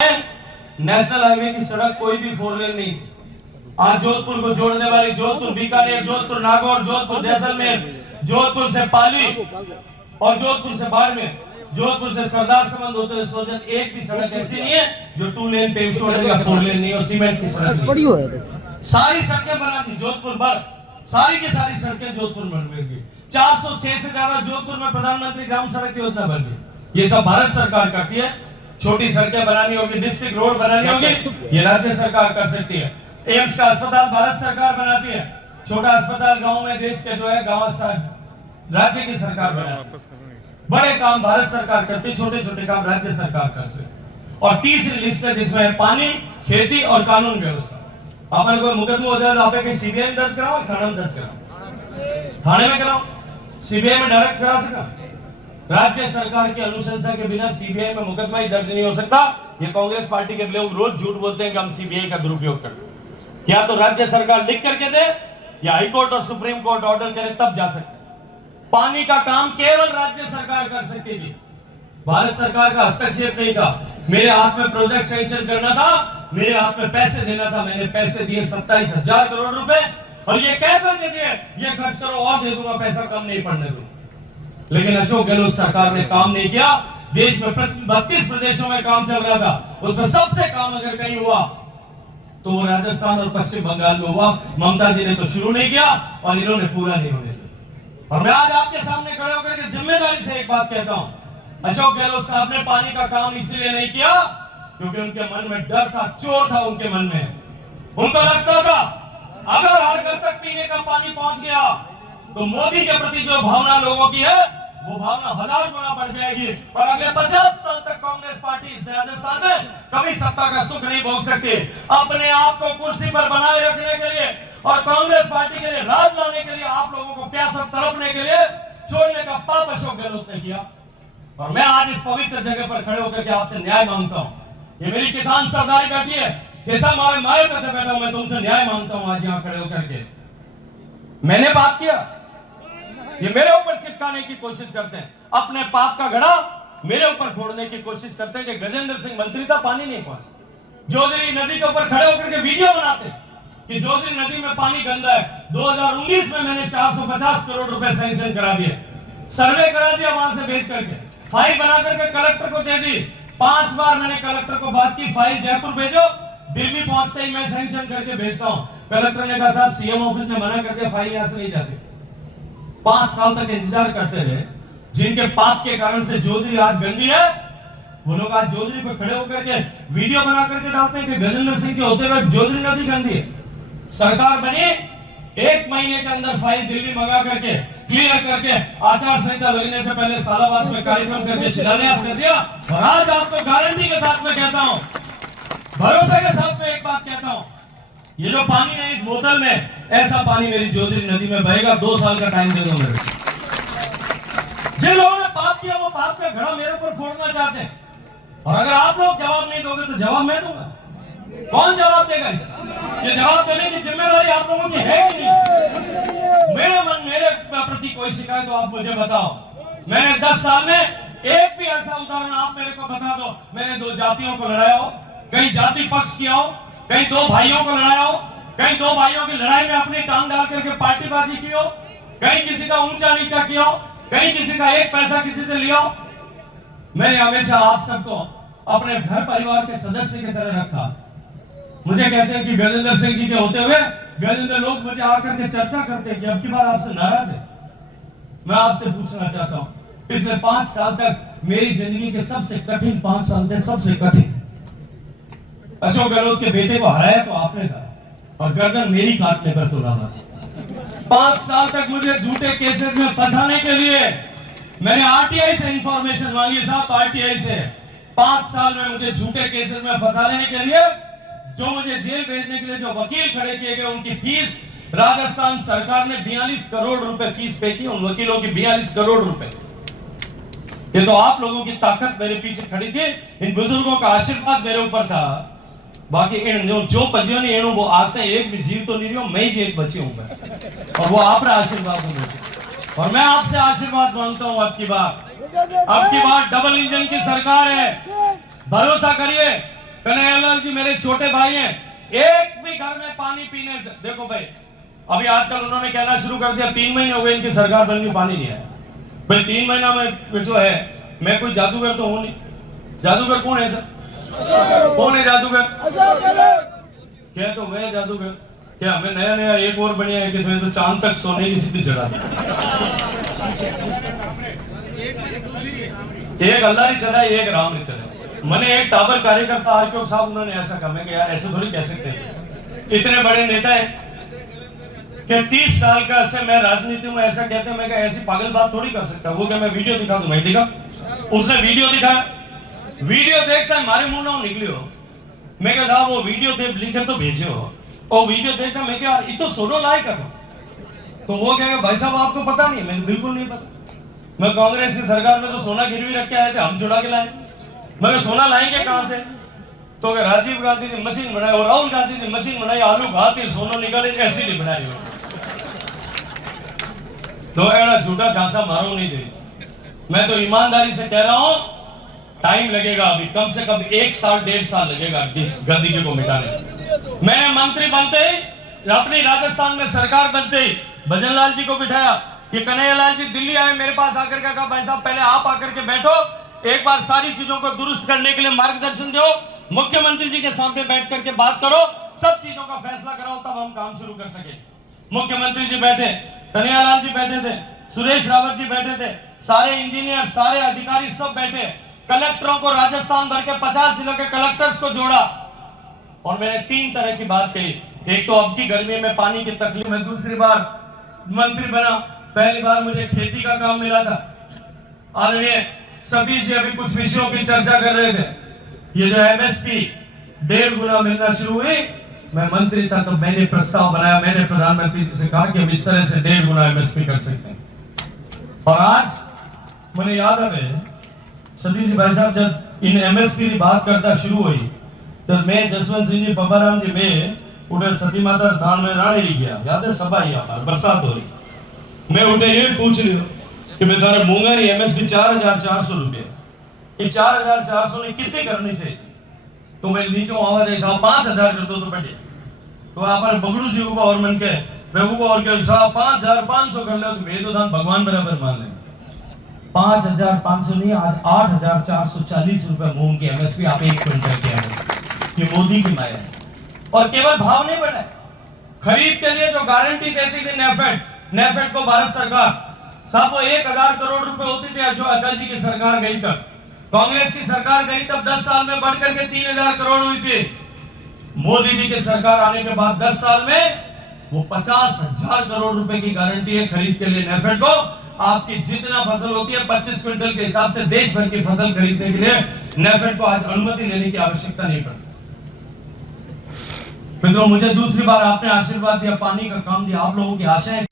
National highway की सड़क कोई भी 4 लेन नहीं। आज जोधपुर को जोड़ने वाली जोधपुर बीकानेर, जोधपुर नागौर, जोधपुर जैसलमेर, जोधपुर से पाली और जोधपुर से बाड़मेर, जोधपुर से सरदार समंद होते हुए सोजत एक भी सड़क ऐसी नहीं है जो 2 लेन पेव्ड रोड या 4 लेन नहीं और सीमेंट की सड़क नहीं। सारी सड़कें बना दी जोधपुर भर, सारी की सारी सड़कें जोधपुर में बन गई। 406 से ज्यादा जोधपुर में प्रधानमंत्री ग्राम सड़क योजना बन गई। ये सब भारत सरकार करती है। छोटी सड़कें बनानी होगी, डिस्ट्रिक्ट रोड बनानी होगी, ये राज्य सरकार कर सकती है। एम्स का अस्पताल भारत सरकार बनाती है। छोटा अस्पताल गांव में देश के जो है गांव राज्य की सरकार बनाती है। बड़े काम भारत सरकार करती है, छोटे छोटे काम राज्य सरकार करती है। और तीसरी लिस्ट है जिसमें है पानी, खेती और कानून व्यवस्था। अपन कोई मुकदमा हो जाए तो आप सीबीआई में दर्ज कराओ, थाने में दर्ज कराओ, थाने में कराओ, सीबीआई में डायरेक्ट करा सका। राज्य सरकार की अनुशंसा के बिना सीबीआई में मुकदमा ही दर्ज नहीं हो सकता। ये कांग्रेस पार्टी के लोग रोज झूठ बोलते हैं कि हम सीबीआई का दुरुपयोग करते हैं। या तो राज्य सरकार लिख करके दे या हाई कोर्ट और सुप्रीम कोर्ट ऑर्डर करे तब जा सकते। पानी का काम केवल राज्य सरकार कर सकती थी, भारत सरकार का हस्तक्षेप नहीं था। मेरे हाथ में प्रोजेक्ट सैंक्शन करना था, मेरे हाथ में पैसे देना था, मैंने पैसे दिए 27,000 करोड़ रुपए और ये कह करके दिए ये खर्च करो और दे दूंगा, पैसा कम नहीं पड़ने दूंगा। लेकिन अशोक गहलोत सरकार ने काम नहीं किया। देश में 32 प्रदेशों में काम चल रहा था, उसमें सबसे काम अगर कहीं हुआ तो वो राजस्थान और पश्चिम बंगाल में हुआ। ममता जी ने तो शुरू नहीं किया और इन्होंने पूरा नहीं होने दिया। और मैं आज आपके सामने खड़े होकर के जिम्मेदारी से एक बात कहता हूं, अशोक गहलोत साहब ने पानी का काम इसलिए नहीं किया क्योंकि उनके मन में डर था, चोर था उनके मन में। उनको लगता था अगर हर घर तक पीने का पानी पहुंच गया तो मोदी के प्रति जो भावना लोगों की है वो भावना 1000 गुना बढ़ जाएगी और अगले 50 साल तक कांग्रेस पार्टी इस राजस्थान में कभी सत्ता का सुख नहीं भोग सकती। अपने आप को कुर्सी पर बनाए रखने के लिए और कांग्रेस पार्टी के लिए राज लाने के लिए, आप लोगों को प्यासा तड़पने के लिए छोड़ने का पाप अशोक गहलोत ने किया। और मैं आज इस पवित्र जगह पर खड़े होकर के आपसे न्याय मांगता हूं। ये मेरी किसान सरदारी बैठी है, जैसा हमारे माए करते बैठा हूं, मैं तुमसे न्याय मांगता हूं आज यहां खड़े होकर के। मैंने बात किया, ये मेरे ऊपर चिपकाने की कोशिश करते हैं, अपने पाप का घड़ा मेरे ऊपर फोड़ने की कोशिश करते हैं कि गजेंद्र सिंह मंत्री था, पानी नहीं पहुंचा। जोधरी नदी के ऊपर खड़े होकर के वीडियो बनाते कि जोधरी नदी में पानी गंदा है। 2019 में मैंने 450 करोड़ रुपए सैंक्शन करा दिए, सर्वे करा दिया, वहां से भेज करके फाइल बना करके कलेक्टर को दे दी। 5 बार मैंने कलेक्टर को बात की, फाइल जयपुर भेजो, दिल्ली पहुंचते ही मैं सैंक्शन करके भेजता हूं। कलेक्टर ने कहा साहब सीएम ऑफिस ने मना कर दिया, फाइल यहां से नहीं जा सकती। 5 साल तक इंतजार करते रहे। जिनके पाप के कारण से जोधरी आज गंदी है, वो लोग आज जोधरी पे खड़े होकर के वीडियो बना करके डालते हैं कि गजेंद्र सिंह के होते हुए जोधरी नदी गंदी है। सरकार बनी, 1 महीने के अंदर फाइल दिल्ली मंगा करके क्लियर करके आचार संहिता लगने से पहले सालावास में कार्यक्रम करके शिलान्यास कर दिया। और आज आपको गारंटी के साथ में कहता हूं, भरोसे के साथ में एक बात कहता हूं, ये जो पानी है इस बोतल में, ऐसा पानी मेरी जोधरी नदी में बहेगा। 2 साल का टाइम दे दो मेरे। जिन लोगों ने पाप किया वो पाप का घड़ा मेरे ऊपर फोड़ना चाहते हैं और अगर आप लोग जवाब नहीं दोगे तो जवाब मैं दूंगा। कौन जवाब देगा इसका? ये जवाब देने की जिम्मेदारी आप लोगों की है कि नहीं? मेरे प्रति कोई शिकायत तो आप मुझे बताओ। मैंने 10 साल में एक भी ऐसा उदाहरण आप मेरे को बता दो मैंने 2 जातियों को लड़ाया हो, कहीं जाति पक्ष किया हो, कहीं 2 भाइयों को लड़ाया हो, कहीं 2 भाइयों की लड़ाई में अपनी टांग डाल करके पार्टीबाजी की हो, कहीं किसी का ऊंचा नीचा किया हो, कहीं किसी का एक पैसा किसी से लिया हो। मैंने हमेशा आप सबको अपने घर परिवार के सदस्य की तरह रखा। मुझे कहते हैं कि गजेंद्र सिंह जी के होते हुए गजेंद्र लोग मुझे आकर के चर्चा करते हैं कि अब की बार आपसे नाराज है। मैं आपसे पूछना चाहता हूं, पिछले 5 साल तक मेरी जिंदगी के सबसे कठिन 5 साल थे, सबसे कठिन। अशोक गहलोत के बेटे को हराया तो आपने था और गर्दन मेरी काटने पर तुला था। 5 साल तक मुझे झूठे केसेस में फंसाने के लिए मैंने आरटीआई से इंफॉर्मेशन मांगी। साहब आरटीआई से 5 साल में मुझे झूठे केसेस में फंसा लेने के लिए, जो मुझे जेल भेजने के लिए जो वकील खड़े किए गए, उनकी फीस राजस्थान सरकार ने 42 करोड़ रुपए फीस पे की। उन वकीलों की 42 करोड़ रुपए। ये तो आप लोगों की ताकत मेरे पीछे खड़ी थी, इन बुजुर्गों का आशीर्वाद मेरे ऊपर था। बाकी इन जो पजियों ने वो आज तक एक भी जीव तो नहीं रही, मैं ही एक बची हूं बस, और वो आप आशीर्वाद हो। और मैं आपसे आशीर्वाद मांगता हूं, अब की बार डबल इंजन की सरकार है। भरोसा करिए, कन्हैयालाल जी मेरे छोटे भाई हैं, एक भी घर में पानी पीने से, देखो भाई अभी आजकल उन्होंने कहना शुरू कर दिया 3 महीने हो गए इनकी सरकार बन गई, पानी नहीं आया। भाई 3 महीना में जो है, मैं कोई जादूगर तो हूं नहीं। जादूगर कौन है सर? कौन है जादूगर? क्या तो वह जादूगर क्या हमें नया नया एक और बढ़िया है कि तो चांद तक सोने की सीधी चढ़ा दी। एक अल्लाह ने चढ़ा, एक राम ने चढ़ा। मैंने एक टावर कार्यकर्ता आरके साहब उन्होंने ऐसा कहा, मैं यार ऐसे थोड़ी कह सकते हैं, इतने बड़े नेता है कि 30 साल का से मैं राजनीति में ऐसा कहते हैं, मैं क्या ऐसी पागल बात थोड़ी कर सकता। वो क्या मैं वीडियो दिखा दूं? मैं दिखा, उसने वीडियो दिखाया, वीडियो देखता है हमारे मुंह ना निकले हो। मैं क्या था वो वीडियो थे लिखे तो भेजो, और वीडियो देखता मैं क्या ये तो सोनो लाइक कर। तो वो कहेगा भाई साहब आपको पता नहीं? मैंने बिल्कुल नहीं पता, मैं कांग्रेस की सरकार में तो सोना गिरवी रख के आए थे, हम चुरा के लाए। मैं सोना लाएंगे कहां से? तो राजीव गांधी ने मशीन बनाई और राहुल गांधी ने मशीन बनाई, आलू खाती सोना निकाले, ऐसी नहीं बनाई हो। तो एड़ा झूठा झांसा मारो नहीं दे। मैं तो ईमानदारी से कह रहा हूं, टाइम लगेगा, अभी कम से कम 1 साल 1.5 साल लगेगा इस गंदगी को मिटाने। मैं मंत्री बनते ही, अपनी राजस्थान में सरकार बनते ही भजनलाल जी को बिठाया। ये कन्हैयालाल जी दिल्ली आए, मेरे पास आकर के कहा भाई साहब पहले आप आकर के बैठो, एक बार सारी चीजों को दुरुस्त करने के लिए मार्गदर्शन दो, मुख्यमंत्री जी के सामने बैठ करके बात करो, सब चीजों का फैसला कराओ, तब हम काम शुरू कर सके। मुख्यमंत्री जी बैठे, कन्हैयालाल जी बैठे थे, सुरेश रावत जी बैठे थे, सारे इंजीनियर सारे अधिकारी सब बैठे, कलेक्टरों को राजस्थान भर के 50 जिलों के कलेक्टर्स को जोड़ा और मैंने 3 तरह की बात कही। एक तो अब की गर्मी में पानी की तकलीफ में, दूसरी बार मंत्री बना, पहली बार मुझे खेती का काम मिला था। आदरणीय सतीश जी अभी कुछ विषयों की चर्चा कर रहे थे, ये जो एमएसपी 1.5 गुना मिलना शुरू हुई, मैं मंत्री था तो मैंने प्रस्ताव बनाया, मैंने प्रधानमंत्री जी से कहा कि हम इस तरह से 1.5 गुना एमएसपी कर सकते हैं। और आज मुझे याद है सतीश जी भाई साहब जब इन एमएसपी की बात करता शुरू हुई तो मैं जसवंत सिंह जी पब्बाराम जी में उठे सती माता थान में राणी ली गया, याद है सभा ही हमारा बरसात हो रही, मैं उठे ये पूछ लियो कि मैं तारे मूंगा रही एमएसपी 4,400 रुपये, ये 4,400 ने कितनी करनी चाहिए? तो मैं नीचे आवाज आई साहब 5,000 कर दो तो बैठे। तो आप बगड़ू जी को और मन के मैं को और क्या साहब 5,500 कर लो, तो मैं तो धान भगवान बराबर मान ले। 5,500 नहीं, आज 8,440 रुपए मूंग की एमएसपी, आप 1 क्विंटल की एमएसपी, ये मोदी की माया है। और केवल भाव नहीं बढ़ा, खरीद के लिए जो गारंटी देती थी नेफेड को भारत सरकार साहब, वो 1,000 करोड़ रुपए होती थी जो अटल जी की सरकार गई तब, कांग्रेस की सरकार गई तब 10 साल में बढ़कर के 3,000 करोड़ हुई थी। मोदी जी की सरकार आने के बाद 10 साल में वो 50,000 करोड़ रुपए की गारंटी है खरीद के लिए नेफेड को। आपकी जितना फसल होती है 25 क्विंटल के हिसाब से देश भर की फसल खरीदने के लिए नेफेड को आज अनुमति लेने की आवश्यकता नहीं पड़ती। मित्रों मुझे दूसरी बार आपने आशीर्वाद दिया, पानी का काम दिया, आप लोगों की आशाएं